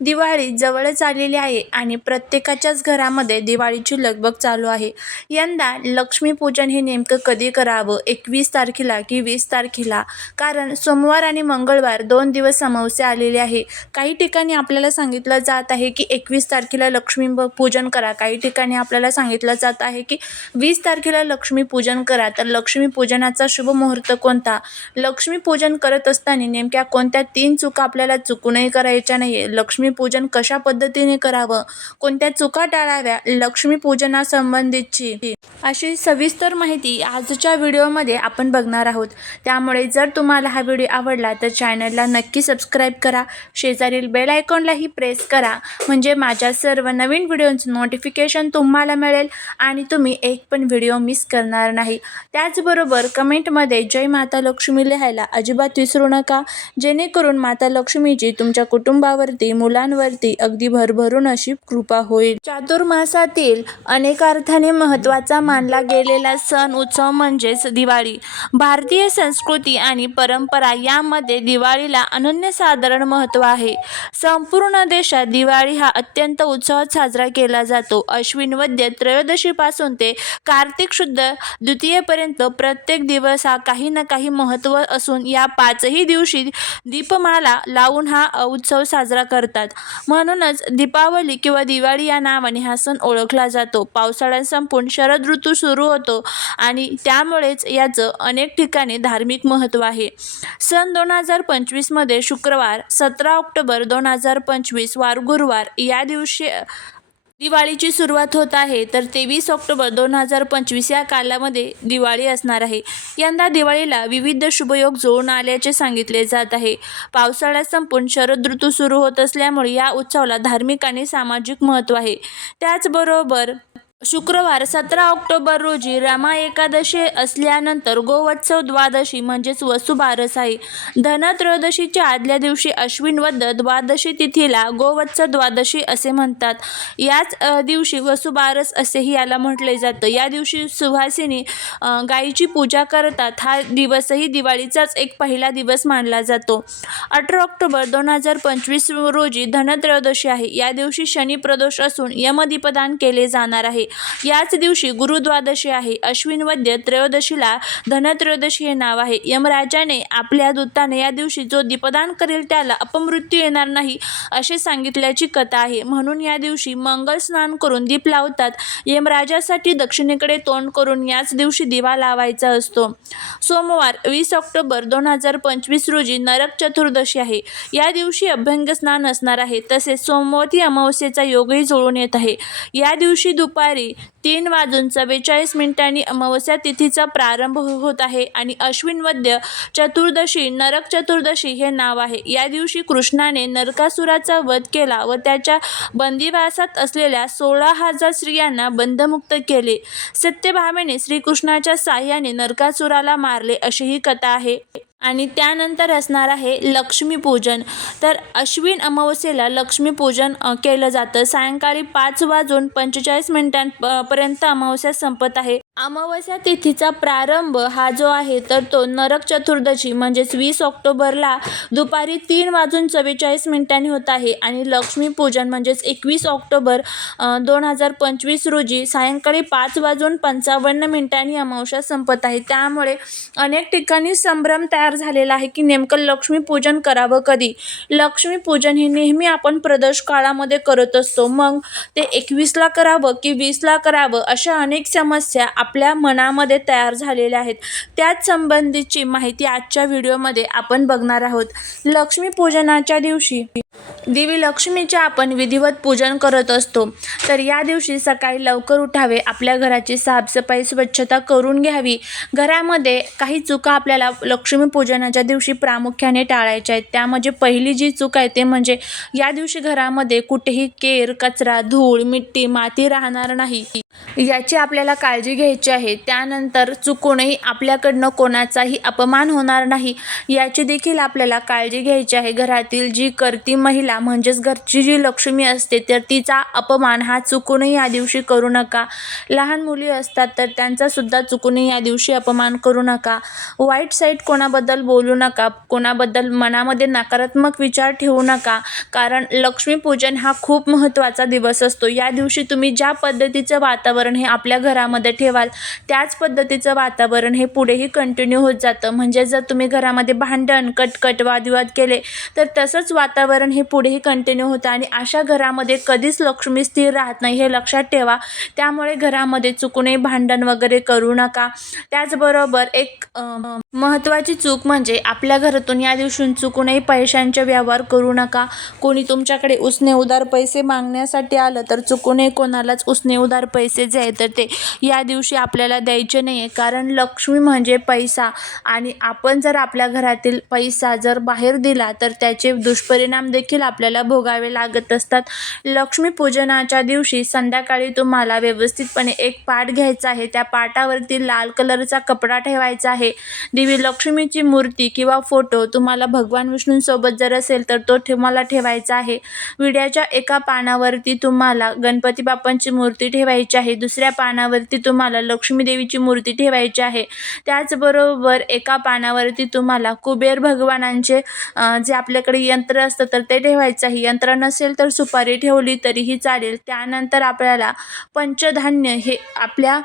दिवाळी जवळच आलेली आहे आणि प्रत्येकाच्याच घरामध्ये दिवाळीची लगबग चालू आहे. यंदा लक्ष्मीपूजन हे नेमकं कधी करावं? एकवीस तारखेला की वीस तारखेला? कारण सोमवार आणि मंगळवार दोन दिवस अमावस्या आलेली आहे. काही ठिकाणी आपल्याला सांगितलं जात आहे की एकवीस तारखेला लक्ष्मी ब- पूजन करा. काही ठिकाणी आपल्याला सांगितलं जात आहे की वीस तारखेला लक्ष्मीपूजन करा. तर लक्ष्मीपूजनाचा शुभ मुहूर्त कोणता? लक्ष्मीपूजन करत असताना नेमक्या कोणत्या तीन चुका आपल्याला चुकूनही करायच्या नाही लक्ष्मी पूजन कशा पद्धतीने करावं? कोणत्या चुका टाळाव्या? लक्ष्मीपूजनासंबंधीची अशी सविस्तर माहिती आजच्या व्हिडिओमध्ये आपण बघणार आहोत. त्यामुळे जर तुम्हाला हा व्हिडिओ आवडला तर चॅनलला नक्की सबस्क्राईब करा. शेजारील बेल आयकॉनलाही प्रेस करा. म्हणजे माझ्या सर्व नवीन व्हिडिओचं नोटिफिकेशन तुम्हाला मिळेल आणि तुम्ही एक पण व्हिडिओ मिस करणार नाही. त्याचबरोबर कमेंटमध्ये जय माता लक्ष्मी लिहायला अजिबात विसरू नका. जेणेकरून माता लक्ष्मीची तुमच्या कुटुंबावरती मुलांवरती अगदी भरभरून अशी कृपा होईल. चातुर्मासातील अनेक अर्थाने महत्त्वाचा मानला गेलेला सण उत्सव म्हणजेच दिवाळी. भारतीय संस्कृती आणि परंपरा यामध्ये दिवाळीला अनन्यसाधारण महत्त्व आहे. संपूर्ण देशात दिवाळी हा अत्यंत उत्सवात साजरा केला जातो. अश्विन वद्य त्रयोदशीपासून ते कार्तिक शुद्ध द्वितीयेपर्यंत प्रत्येक दिवस हा काही ना काही महत्त्व असून या पाचही दिवशी दीपमाला लावून हा उत्सव साजरा करतात. म्हणूनच दीपावली किंवा दिवाळी या नावाने हा सण ओळखला जातो. पावसाळा संपून शरद ऋतू सुरू होतो आणि त्यामुळेच याचं अनेक ठिकाणी धार्मिक महत्त्व आहे. सन दोन हजार पंचवीसमध्ये शुक्रवार सतरा ऑक्टोबर दोन हजार पंचवीस वार गुरुवार या दिवशी दिवाळीची सुरुवात होत आहे तर तेवीस ऑक्टोबर दोन हजार पंचवीस या कालामध्ये दिवाळी असणार आहे. यंदा दिवाळीला विविध शुभयोग जुळून आल्याचे सांगितले जात आहे. पावसाळा संपून शरद ऋतू सुरू होत असल्यामुळे या उत्सवाला धार्मिक आणि सामाजिक महत्त्व आहे. त्याचबरोबर शुक्रवार सतरा ऑक्टोबर रोजी रामा एकादशी असल्यानंतर गोवत्सव द्वादशी म्हणजेच वसुबारस आहे धनत्रयोदशीच्या आदल्या दिवशी अश्विन वद्द द्वादशी तिथीला गोवत्स द्वादशी असे म्हणतात. याच दिवशी वसुबारस असेही याला म्हटले जातं. या दिवशी सुहासिनी गायीची पूजा करतात. हा दिवसही दिवाळीचाच एक पहिला दिवस मानला जातो. अठरा ऑक्टोबर दोन हजार पंचवीस रोजी धनत्रयोदशी आहे. या दिवशी शनी प्रदोष असून यमदीपदान केले जाणार आहे. याच दिवशी गुरुद्वादशी आहे. अश्विन वद्य त्रयोदशीला धनत्रयोदशी हे नाव आहे. यमराजाने आपल्या दूताने या दिवशी जो दीपदान करेल त्याला अपमृत्यू येणार नाही असे सांगितल्याची कथा आहे. म्हणून या दिवशी मंगल स्नान करून दीप लावतात. यमराजासाठी दक्षिणेकडे तोंड करून याच दिवशी दिवा लावायचा असतो. सोमवार वीस ऑक्टोबर दोन हजार पंचवीस रोजी नरक चतुर्दशी आहे. या दिवशी अभ्यंग स्नान असणार आहे. तसेच सोमवती अमावस्येचा योगही जुळून येत आहे. या दिवशी दुपारी तीन वाजून चव्वेचाळीस मिनिटांनी अमावस्या तिथीचा प्रारंभ हो- होत आहे आणि अश्विन वद्य चतुर्दशी नरक चतुर्दशी हे नाव आहे. या दिवशी कृष्णाने नरकासुराचा वध केला व त्याच्या बंदिवासात असलेल्या सोळा हजार स्त्रियांना बंधमुक्त केले. सत्यभामेने श्रीकृष्णाच्या साह्याने नरकासुराला मारले अशी ही कथा आहे. आणि त्यानंतर असणार आहे लक्ष्मीपूजन. तर अश्विन अमावस्येला लक्ष्मीपूजन केलं जातं. सायंकाळी पाच वाजून पंचेचाळीस मिनिटांपर्यंत अमावस्या संपत आहे. अमावस्या तिथीचा प्रारंभ हा जो आहे तर तो नरक चतुर्दशी म्हणजेच वीस ऑक्टोबरला दुपारी तीन वाजून चव्वेचाळीस मिनिटांनी होत आहे आणि लक्ष्मीपूजन म्हणजेच एकवीस ऑक्टोबर दोन हजार पंचवीस रोजी सायंकाळी पाच वाजून पंचावन्न मिनिटांनी अमावस्या संपत आहे. त्यामुळे अनेक ठिकाणी संभ्रम तयार झालेला आहे की नेमकं लक्ष्मीपूजन करावं कधी? लक्ष्मीपूजन हे नेहमी आपण प्रदोष काळामध्ये करत असतो. मग ते एकवीसला करावं की वीसला करावं अशा अनेक समस्या आपल्या मनामध्ये तयार झालेल्या आहेत. त्याच संबंधीची माहिती आजच्या व्हिडिओमध्ये आपण बघणार आहोत. लक्ष्मीपूजनाच्या दिवशी देवी लक्ष्मीचे आपण विधिवत पूजन करत असतो. तर या दिवशी सकाळी लवकर उठावे आपल्या घराची साफसफाई स्वच्छता करून घ्यावी. घरामध्ये काही चुका आपल्याला लक्ष्मीपूजनाच्या दिवशी प्रामुख्याने टाळायच्या आहेत. त्यामध्ये पहिली जी चूक आहे ते म्हणजे या दिवशी घरामध्ये कुठेही केर कचरा धूळ मिट्टी माती राहणार नाही. याची आपल्याला काळजी घ्यायची आहे. त्यानंतर चुकूनही आपल्याकडनं कोणाचाही अपमान होणार नाही. याची देखील आपल्याला काळजी घ्यायची आहे. घरातील जी कर्ती महिला म्हणजेच घरची जी लक्ष्मी असते तर तिचा अपमान हा चुकूनही या दिवशी करू नका. लहान मुली असतात तर त्यांचासुद्धा चुकूनही या दिवशी अपमान करू नका. वाईट साईट कोणाबद्दल बोलू नका कोणाबद्दल मनामध्ये नकारात्मक विचार ठेवू नका कारण लक्ष्मीपूजन हा खूप महत्त्वाचा दिवस असतो. या दिवशी तुम्ही ज्या पद्धतीचं वातावरण हे आपल्या घरामध्ये ठेवाल त्याच पद्धतीचं वातावरण हे पुढेही कंटिन्यू होत जातं. म्हणजे जर तुम्ही घरामध्ये भांडण कटकट वादविवाद केले तर तसंच वातावरण हे पुढेही कंटिन्यू होतं आणि अशा घरामध्ये कधीच लक्ष्मी स्थिर राहत नाही हे लक्षात ठेवा. त्यामुळे घरामध्ये चुकूनही भांडण वगैरे करू नका. त्याचबरोबर एक महत्त्वाची चूक म्हणजे आपल्या घरातून या दिवशी चुकूनही पैशांचे व्यवहार करू नका. कोणी तुमच्याकडे उसने उदार पैसे मागण्यासाठी आलं तर चुकूनही कोणालाच उसने उदार पैसे जे तर ते या दिवशी आपल्याला द्यायचे नाही आहे कारण लक्ष्मी म्हणजे पैसा आणि आपण जर आपल्या घरातील पैसा जर बाहेर दिला तर त्याचे दुष्परिणाम देखील आपल्याला भोगावे लागत असतात. लक्ष्मीपूजनाच्या दिवशी संध्याकाळी तुम्हाला व्यवस्थितपणे एक पाट घ्यायचा आहे. त्या पाटावरती लाल कलरचा कपडा ठेवायचा आहे. देवी लक्ष्मीची मूर्ती किंवा फोटो तुम्हाला भगवान विष्णूंसोबत जर असेल तर तो तुम्हाला ठेवायचा आहे. विड्याच्या एका पानावरती तुम्हाला गणपती बाप्पांची मूर्ती ठेवायची आहे. दुसऱ्या पानावरती तुम्हाला लक्ष्मी देवीची मूर्ती ठेवायची आहे. त्याचबरोबर एका पानावरती तुम्हाला कुबेर भगवानांचे जे आपल्याकडे यंत्र असतं तर ते ठेवायचं आहे. यंत्र नसेल तर सुपारी ठेवली तरीही चालेल. त्यानंतर आपल्याला पंचधान्य हे आपल्या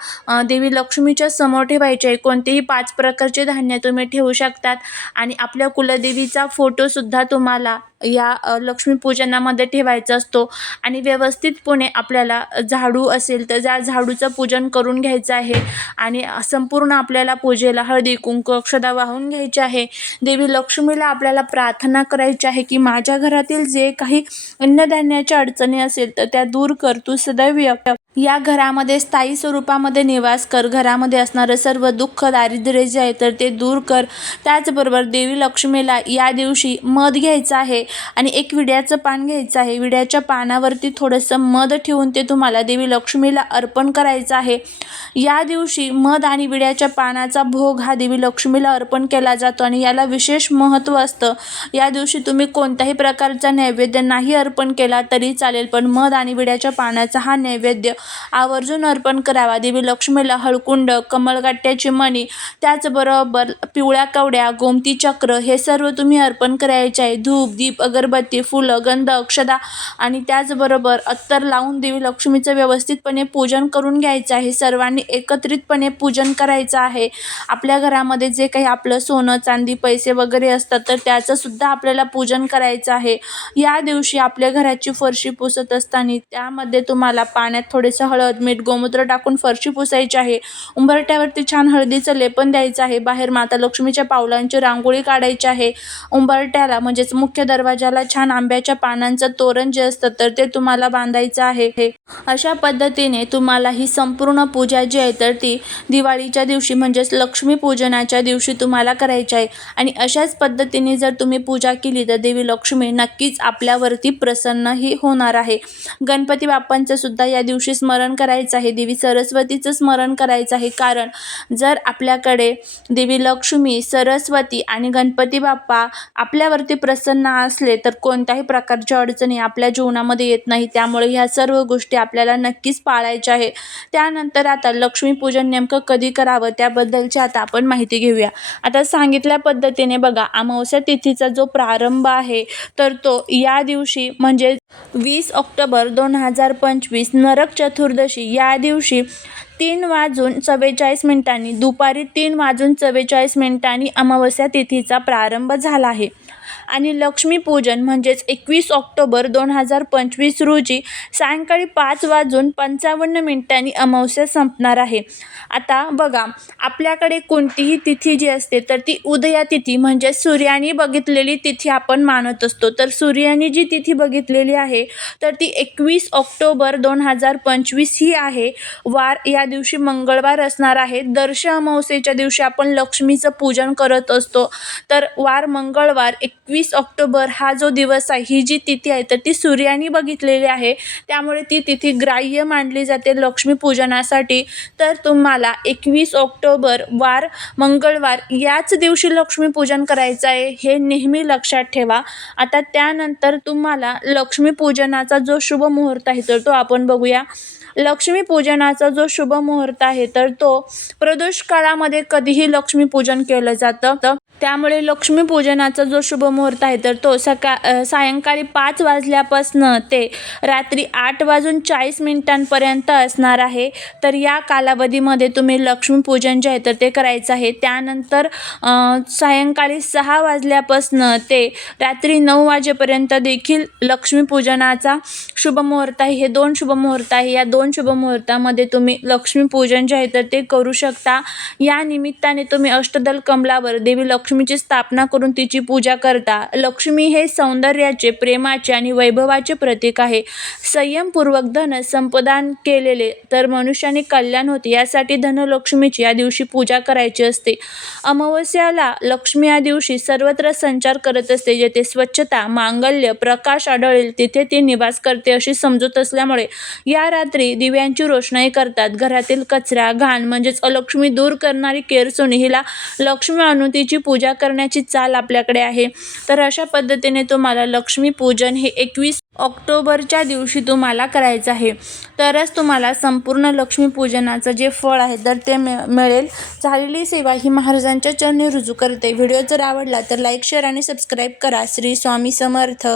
देवी लक्ष्मीच्या समोर ठेवायचे आहे. कोणतेही पाच प्रकारचे धान्य तुम्ही ठेवू शकतात. आणि आपल्या कुलदेवीचा फोटोसुद्धा तुम्हाला या लक्ष्मीपूजनामध्ये ठेवायचा असतो. आणि व्यवस्थितपणे आपल्याला झाडू असेल तर त्या झाडूचं पूजन करून घ्यायचं आहे. आणि संपूर्ण आपल्याला पूजेला हळदी कुंकू अक्षदा वाहून घ्यायची आहे. देवी लक्ष्मीला आपल्याला प्रार्थना करायची आहे की माझ्या घरातील जे काही अन्नधान्याच्या अडचणी असेल तर त्या दूर कर. तू सदैव या घरामध्ये स्थायी स्वरूपामध्ये निवास कर. घरामध्ये असणारं सर्व दुःख दारिद्र्य जे आहे तर ते दूर कर. त्याचबरोबर देवी लक्ष्मीला या दिवशी मध घ्यायचं आहे आणि एक विड्याचं पान घ्यायचं आहे. विड्याच्या पानावरती थोडंसं मध ठेवून ते तुम्हाला देवी लक्ष्मीला अर्पण करायचं आहे. या दिवशी मध आणि विड्याच्या पानाचा भोग हा देवी लक्ष्मीला अर्पण केला जातो आणि याला विशेष महत्त्व असतं. या दिवशी तुम्ही कोणत्याही प्रकारचा नैवेद्य नाही अर्पण केला तरी चालेल पण मध आणि विड्याच्या पानाचा हा नैवेद्य आवर्जून अर्पण करावा. देवी लक्ष्मीला हळकुंड कमळगाट्याची मणी त्याचबरोबर पिवळ्या कवड्या गोमती चक्र हे सर्व तुम्ही अर्पण करायचे आहे. धूप दीप अगरबत्ती फुलं गंध अक्षदा आणि त्याचबरोबर अत्तर लावून देवी लक्ष्मीचं व्यवस्थितपणे पूजन करून घ्यायचं आहे. सर्वांनी एकत्रितपणे पूजन करायचं आहे. आपल्या घरामध्ये जे काही आपलं सोनं चांदी पैसे वगैरे असतात तर त्याचंसुद्धा आपल्याला पूजन करायचं आहे. या दिवशी आपल्या घराची फरशी पुसत असताना त्यामध्ये तुम्हाला पाण्यात थोडे थोडेसं हळद मीठ गोमूत्र टाकून फरशी पुसायची आहे. उंबरट्यावरती छान हळदीचं लेपन द्यायचं आहे. बाहेर माता लक्ष्मीच्या पावलांची रांगोळी काढायची आहे. उंबरट्याला म्हणजेच मुख्य दरवाजाला छान आंब्याच्या पानांचं तोरण जे असतं तर ते तुम्हाला बांधायचं आहे. अशा पद्धतीने तुम्हाला ही संपूर्ण पूजा जी आहे तर ती दिवाळीच्या दिवशी म्हणजेच लक्ष्मीपूजनाच्या दिवशी तुम्हाला करायची आहे. आणि अशाच पद्धतीने जर तुम्ही पूजा केली तर देवी लक्ष्मी नक्कीच आपल्यावरती प्रसन्नही होणार आहे. गणपती बाप्पांचं सुद्धा या दिवशी स्मरण करायचं आहे. देवी सरस्वतीचं स्मरण करायचं आहे. कारण जर आपल्याकडे देवी लक्ष्मी सरस्वती आणि गणपती बाप्पा आपल्यावरती प्रसन्न असले तर कोणत्याही प्रकारच्या अडचणी आपल्या जीवनामध्ये येत नाही. त्यामुळे ह्या सर्व गोष्टी आपल्याला नक्कीच पाळायच्या आहे. त्यानंतर आता लक्ष्मीपूजन नेमकं कधी करावं त्याबद्दलची आता आपण माहिती घेऊया. आता सांगितल्या पद्धतीने बघा अमावस्या तिथीचा जो प्रारंभ आहे तर तो या दिवशी म्हणजे वीस ऑक्टोबर दोन हजार पंचवीस नरक चतुर्दशी. या दिवशी तीन वाजून चव्वेचाळीस मिनिटांनी दुपारी तीन वाजून चव्वेचाळीस मिनिटांनी अमावस्या तिथीचा प्रारंभ झाला आहे. आणि लक्ष्मीपूजन म्हणजेच एकवीस ऑक्टोबर दोन हजार पंचवीस रोजी सायंकाळी पाच वाजून पंचावन्न मिनिटांनी अमावस्या संपणार आहे. आता बघा आपल्याकडे कोणतीही तिथी जी असते तर ती उदया तिथी म्हणजे सूर्याने बघितलेली तिथी आपण मानत असतो. तर सूर्याने जी तिथी बघितलेली आहे तर ती एकवीस ऑक्टोबर दोन हजार पंचवीस ही आहे. वार या दिवशी मंगळवार असणार आहे. दर्श अमावस्येच्या दिवशी आपण लक्ष्मीचं पूजन करत असतो. तर वार मंगळवार एकवीस वीस ऑक्टोबर हा जो दिवस आहे ही जी तिथी आहे तर ती सूर्याने बघितलेली आहे. त्यामुळे ती तिथी ग्राह्य मानली जाते लक्ष्मीपूजनासाठी तर तुम्हाला एकवीस ऑक्टोबर वार मंगळवार याच दिवशी लक्ष्मीपूजन करायचं आहे हे नेहमी लक्षात ठेवा. आता त्यानंतर तुम्हाला लक्ष्मीपूजनाचा जो शुभ मुहूर्त आहे तर तो आपण बघूया. लक्ष्मीपूजनाचा जो शुभ मुहूर्त आहे तर तो प्रदोष काळामध्ये कधीही लक्ष्मीपूजन केलं जातं. तर त्यामुळे लक्ष्मीपूजनाचा जो शुभ मुहूर्त आहे तर तो सका सायंकाळी पाच वाजल्यापासनं ते रात्री आठ वाजून चाळीस मिनिटांपर्यंत असणार आहे. तर या कालावधीमध्ये तुम्ही लक्ष्मीपूजन जे आहे तर ते करायचं आहे. त्यानंतर सायंकाळी सहा वाजल्यापासनं ते रात्री नऊ वाजेपर्यंत देखील लक्ष्मीपूजनाचा शुभ मुहूर्त आहे. हे दोन शुभ मुहूर्त आहे. या दोन शुभ मुहूर्तामध्ये तुम्ही लक्ष्मीपूजन जे आहे तर ते करू शकता. या निमित्ताने तुम्ही अष्टदल कमलावर देवी लक्ष्मी लक्ष्मीची स्थापना करून तिची पूजा करता लक्ष्मी हे सौंदर्याचे प्रेमाचे आणि वैभवाचे प्रतीक आहे. संयमपूर्वक धन संपदान केलेले तर मनुष्याने कल्याण होते यासाठी धनलक्ष्मीची या दिवशी पूजा करायची असते. अमावस्याला लक्ष्मी या दिवशी सर्वत्र संचार करत असते जेथे स्वच्छता मांगल्य प्रकाश आढळेल तिथे ती निवास करते अशी समजूत असल्यामुळे या रात्री दिव्यांची रोषणाई करतात. घरातील कचरा घाण म्हणजेच अलक्ष्मी दूर करणारी केरसोनी हिला लक्ष्मी अनुतीची पूजा करण्याची चाल आपल्याकडे आहे. तर अशा पद्धतीने तुम्हाला लक्ष्मीपूजन हे एकवीस ऑक्टोबरच्या दिवशी तुम्हाला करायचं आहे. तरच तुम्हाला संपूर्ण लक्ष्मीपूजनाचं जे फळ आहे तर ते मिळ मिळेल. झालेली सेवा ही महाराजांच्या चरणी रुजू करते. व्हिडिओ जर आवडला तर लाईक शेअर आणि सबस्क्राईब करा. श्री स्वामी समर्थ.